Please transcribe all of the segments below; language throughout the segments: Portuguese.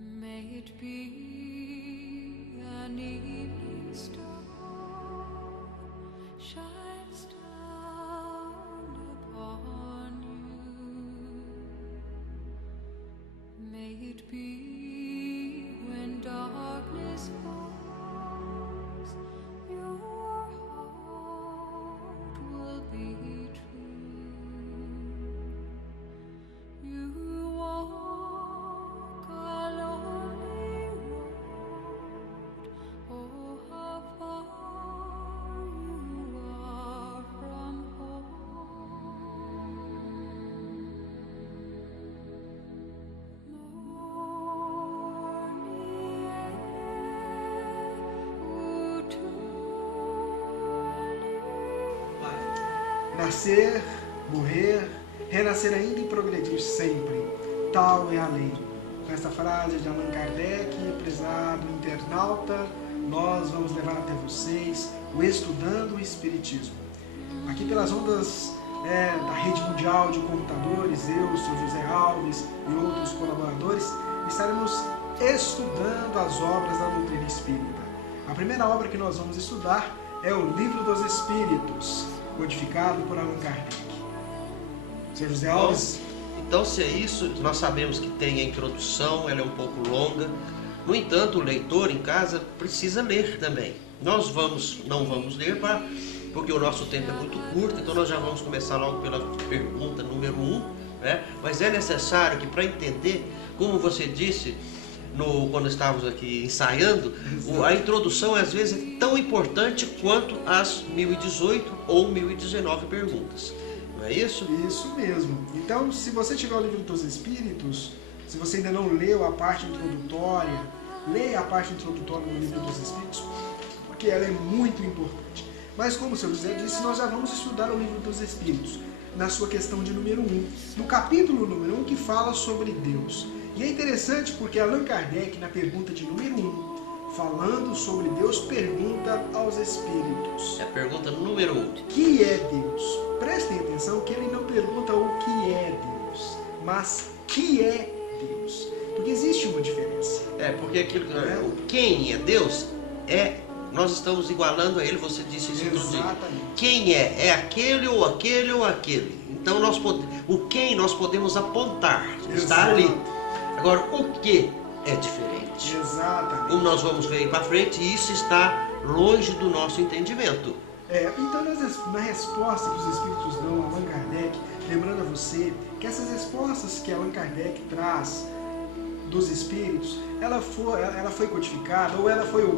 May it be an evening star shines down upon you. May it be when darkness falls, your heart will be true. You walk a lonely road, oh how far you are from home. Morning air, Nascer, morrer, renascer ainda e progredir sempre. Tal é a lei. Com essa frase de Allan Kardec, prezado internauta, nós vamos levar até vocês o Estudando o Espiritismo. Aqui pelas ondas da rede mundial de computadores, eu, Sr. José Alves e outros colaboradores, estaremos estudando as obras da doutrina espírita. A primeira obra que nós vamos estudar é o Livro dos Espíritos, codificado por Allan Kardec. Sr. José Alves? Então, se é isso, nós sabemos que tem a introdução, ela é um pouco longa. No entanto, o leitor em casa precisa ler também. Nós não vamos ler porque o nosso tempo é muito curto, então nós já vamos começar logo pela pergunta número 1, né? Mas é necessário que, para entender, como você disse, quando estávamos aqui ensaiando, a introdução às vezes é tão importante quanto as 1018 ou 1019 perguntas. Não é isso? Isso mesmo. Então, se você tiver o Livro dos Espíritos, se você ainda não leu a parte introdutória, leia a parte introdutória do Livro dos Espíritos, porque ela é muito importante. Mas como o Sr. José disse, nós já vamos estudar o Livro dos Espíritos, na sua questão de número 1, no capítulo número 1, que fala sobre Deus. E é interessante porque Allan Kardec, na pergunta de número 1, falando sobre Deus, pergunta aos espíritos. É a pergunta número 1. Que é Deus? Prestem atenção que ele não pergunta o que é Deus, mas que é Deus. Porque existe uma diferença. Porque aquilo que quem é Deus nós estamos igualando a ele, você disse isso outro dia. Quem é aquele ou aquele ou aquele. Então o quem nós podemos apontar, está ali. Agora, o que é diferente? Exatamente. Como nós vamos ver aí para frente, isso está longe do nosso entendimento. Então, na resposta que os Espíritos dão a Allan Kardec, lembrando a você que essas respostas que Allan Kardec traz dos Espíritos, ela foi codificada, ou ela foi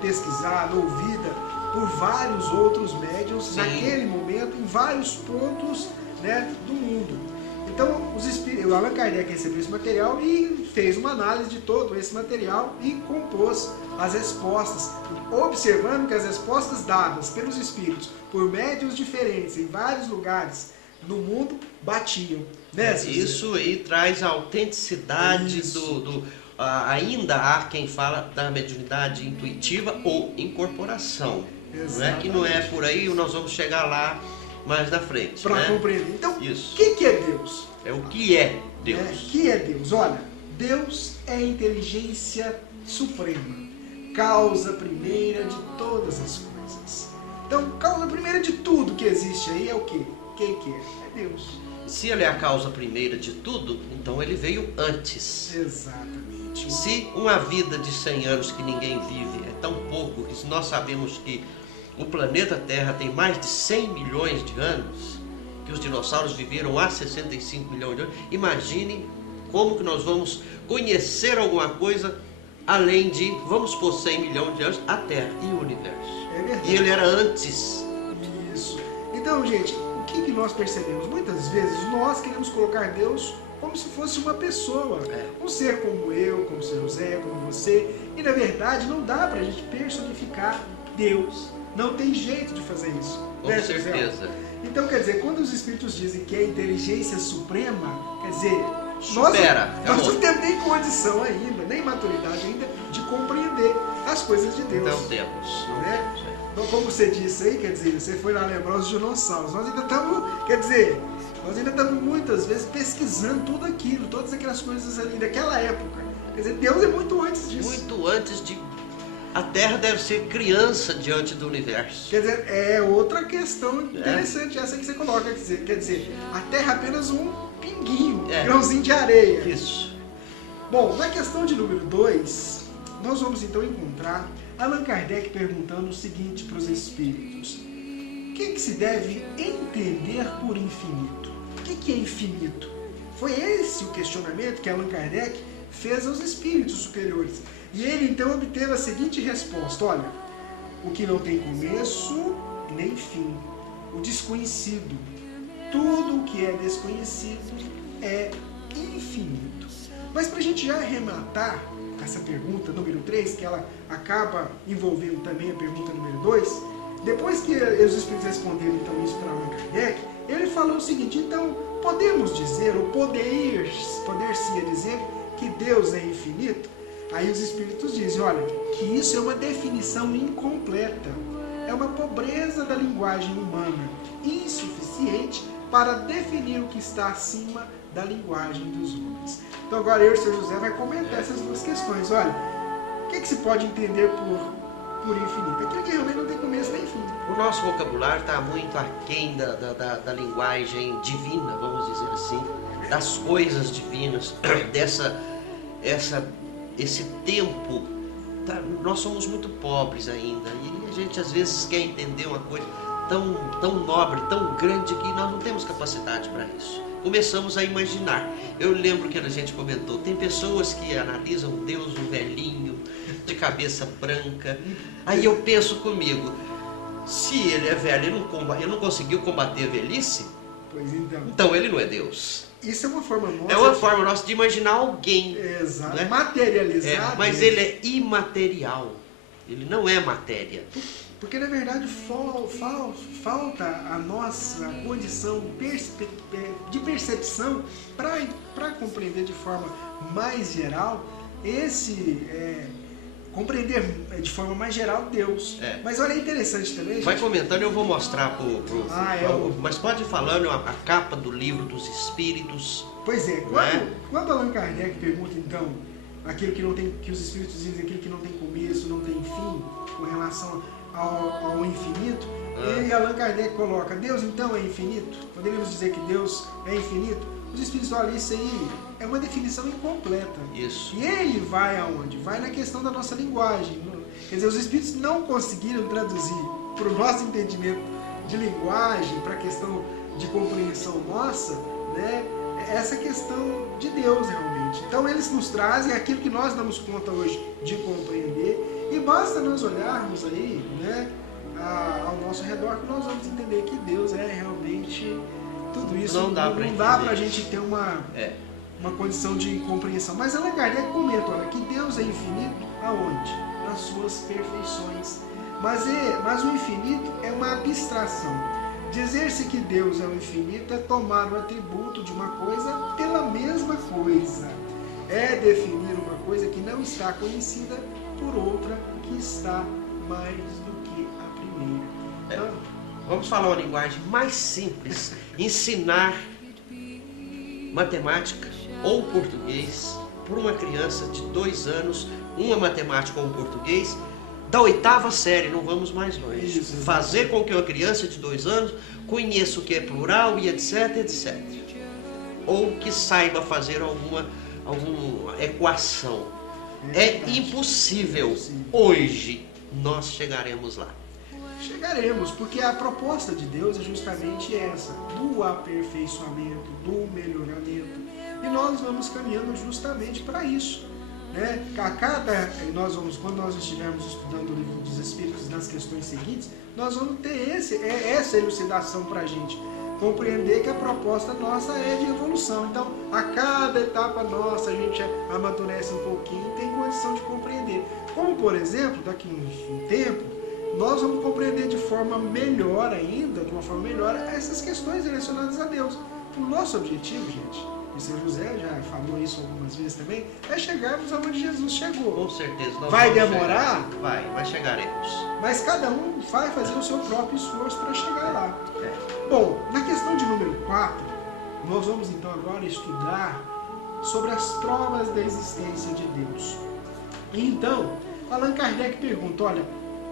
pesquisada, ouvida por vários outros médiuns. Sim. Naquele momento, em vários pontos, né, do mundo. Então, o Allan Kardec recebeu esse material e fez uma análise de todo esse material e compôs as respostas, observando que as respostas dadas pelos espíritos por médiuns diferentes em vários lugares no mundo batiam. Né, isso aí traz a autenticidade ainda há quem fala da mediunidade intuitiva ou incorporação. Não é que não é por aí, nós vamos chegar lá mais na frente. Para compreender. Então, o que é Deus? É o que é Deus. O que é Deus? Olha, Deus é a inteligência suprema, causa primeira de todas as coisas. Então, causa primeira de tudo que existe aí é o quê? Quem que é? É Deus. Se ele é a causa primeira de tudo, então ele veio antes. Exatamente. Se uma vida de 100 anos que ninguém vive é tão pouco, que nós sabemos que o planeta Terra tem mais de 100 milhões de anos, que os dinossauros viveram há 65 milhões de anos. Imagine como que nós vamos conhecer alguma coisa além de, vamos por 100 milhões de anos, a Terra e o Universo. É verdade. E ele era antes. Isso. Então, gente, o que nós percebemos? Muitas vezes nós queremos colocar Deus como se fosse uma pessoa, um ser como eu, como o Sr. José, como você, e na verdade não dá pra gente personificar Deus. Não tem jeito de fazer isso. Com certeza. Então, quer dizer, quando os Espíritos dizem que é a inteligência suprema, quer dizer, nós não temos nem condição ainda, nem maturidade ainda de compreender as coisas de Deus. Não temos. Então, como você disse aí, quer dizer, você foi lá lembrar os dinossauros. Nós ainda estamos, quer dizer, nós ainda estamos muitas vezes pesquisando tudo aquilo, todas aquelas coisas ali daquela época. Quer dizer, Deus é muito antes disso. Muito antes de... A Terra deve ser criança diante do universo. Quer dizer, é outra questão interessante essa que você coloca. Quer dizer, a Terra é apenas um pinguinho, um grãozinho de areia. Isso. Bom, na questão de número 2, nós vamos então encontrar Allan Kardec perguntando o seguinte para os espíritos: o que se deve entender por infinito? O que é infinito? Foi esse o questionamento que Allan Kardec fez aos espíritos superiores. E ele então obteve a seguinte resposta: olha, o que não tem começo nem fim, o desconhecido, tudo o que é desconhecido é infinito. Mas para a gente já arrematar essa pergunta número 3, que ela acaba envolvendo também a pergunta número 2, depois que os espíritos responderam então isso para Allan Kardec, ele falou o seguinte: então podemos dizer, ou poder-se dizer que Deus é infinito? Aí os espíritos dizem, olha, que isso é uma definição incompleta, é uma pobreza da linguagem humana, insuficiente para definir o que está acima da linguagem dos homens. Então agora eu e o Sr. José vai comentar essas duas questões. Olha, o que se pode entender por infinito? Aquilo que realmente não tem começo nem fim. O nosso vocabulário está muito aquém da linguagem divina, vamos dizer assim, das coisas divinas, esse tempo. Nós somos muito pobres ainda e a gente às vezes quer entender uma coisa tão nobre, tão grande, que nós não temos capacidade para isso. Começamos a imaginar. Eu lembro que a gente comentou, tem pessoas que analisam Deus um velhinho, de cabeça branca. Aí eu penso comigo, se ele é velho, ele não conseguiu combater a velhice, pois então ele não é Deus. Isso é uma forma nossa. É uma forma nossa de imaginar alguém. Exato. Né? Materializar. Mas ele é imaterial. Ele não é matéria. Porque na verdade falta a nossa condição de percepção para compreender de forma mais geral compreender de forma mais geral Deus. Mas olha, é interessante também. Vai comentando, eu vou mostrar mas pode ir falando a capa do Livro dos Espíritos. Pois é, quando Allan Kardec pergunta então aquilo que os espíritos dizem, aquilo que não tem começo, não tem fim, com relação ao infinito, e Allan Kardec coloca, Deus então é infinito? Poderíamos dizer que Deus é infinito? Os espíritos olham, isso aí é uma definição incompleta. Isso. E ele vai aonde? Vai na questão da nossa linguagem. Quer dizer, os espíritos não conseguiram traduzir para o nosso entendimento de linguagem, para a questão de compreensão nossa, né, essa questão de Deus realmente. Então eles nos trazem aquilo que nós damos conta hoje de compreender, e basta nós olharmos aí, né, ao nosso redor, que nós vamos entender que Deus é realmente tudo isso. Não dá para a gente ter uma condição de compreensão. Mas Allan Kardec comenta, olha, que Deus é infinito aonde? Nas suas perfeições. Mas o infinito é uma abstração. Dizer-se que Deus é o infinito é tomar o atributo de uma coisa pela mesma coisa. É definir uma coisa que não está conhecida por outra que está mais do que a primeira. Vamos falar uma linguagem mais simples. Ensinar matemática ou português para uma criança de 2 anos, uma matemática ou um português, da 8ª série, não vamos mais longe. Isso. Fazer com que uma criança de 2 anos conheça o que é plural e etc, etc. Ou que saiba fazer alguma equação. É impossível. Hoje nós chegaremos lá. Chegaremos, porque a proposta de Deus é justamente essa, do aperfeiçoamento, do melhoramento. E nós vamos caminhando justamente para isso. Né? Quando nós estivermos estudando o Livro dos Espíritos nas questões seguintes, nós vamos ter essa elucidação para a gente. Compreender que a proposta nossa é de evolução. Então, a cada etapa nossa, a gente amadurece um pouquinho e tem condição de compreender. Como, por exemplo, daqui a um tempo, nós vamos compreender de forma melhor ainda, essas questões relacionadas a Deus. O nosso objetivo, gente, e São José já falou isso algumas vezes também, é chegarmos aonde Jesus chegou. Com certeza. Nós Vai vamos demorar? chegar. Mas chegaremos. Mas cada um vai fazer o seu próprio esforço para chegar lá. É. Bom, na questão de número 4, nós vamos então agora estudar sobre as provas da existência de Deus. E então, Allan Kardec pergunta, olha,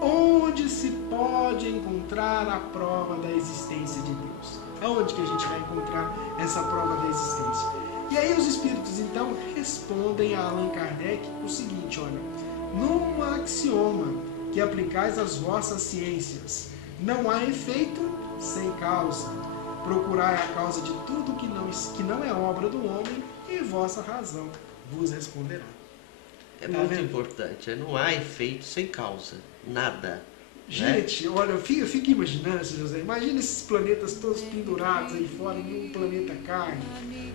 onde se pode encontrar a prova da existência de Deus? Aonde que a gente vai encontrar essa prova da existência? E aí os espíritos então respondem a Allan Kardec o seguinte, olha, num axioma que aplicais às vossas ciências, não há efeito sem causa. Procurai a causa de tudo que não é obra do homem, e vossa razão vos responderá. É muito importante. Não há efeito sem causa. Nada. Gente, olha, eu fico imaginando, José, imagina esses planetas todos pendurados aí fora, em um planeta carne.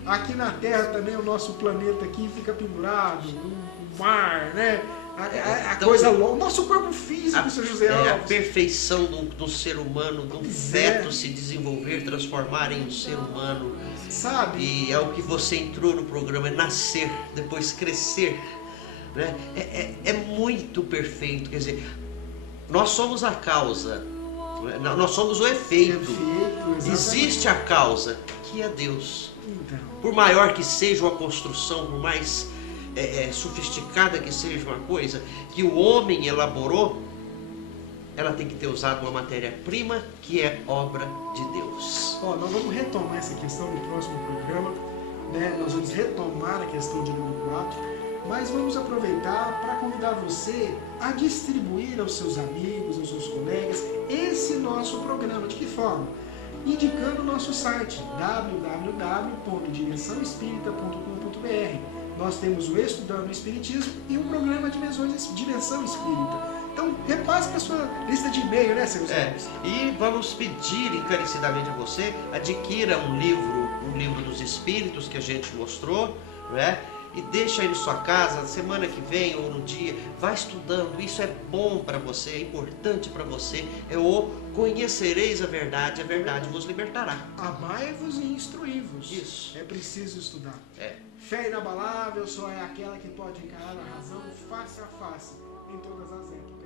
Aqui na Terra também, o nosso planeta aqui fica pendurado, o mar, né? A Então, coisa louca. O nosso corpo físico, Sr. José Alves. A perfeição do ser humano, do feto se desenvolver, transformar em um ser humano. Sabe? E é o que você entrou no programa, é nascer, depois crescer. Né? É muito perfeito. Quer dizer, nós somos a causa, nós somos o efeito. Existe a causa, que é Deus. Então. Por maior que seja uma construção, por mais sofisticada que seja uma coisa que o homem elaborou, ela tem que ter usado uma matéria-prima que é obra de Deus. Ó, nós vamos retomar essa questão no próximo programa, né? Nós vamos retomar a questão de número 4, mas vamos aproveitar para convidar você a distribuir aos seus amigos, aos seus colegas, esse nosso programa. De que forma? Indicando o nosso site www.dimensãoespírita.com.br. Nós temos o Estudando o Espiritismo e um programa Dimensão Espírita. Então, repasse para a sua lista de e-mail, né, Sr. Zé? E vamos pedir encarecidamente a você, adquira um livro dos Espíritos que a gente mostrou, né? E deixa aí na sua casa, na semana que vem ou no dia, vai estudando. Isso é bom para você, é importante para você. É o conhecereis a verdade vos libertará. Amai-vos e instruí-vos. Isso. É preciso estudar. É. Fé inabalável só é aquela que pode encarar a razão face a face em todas as épocas.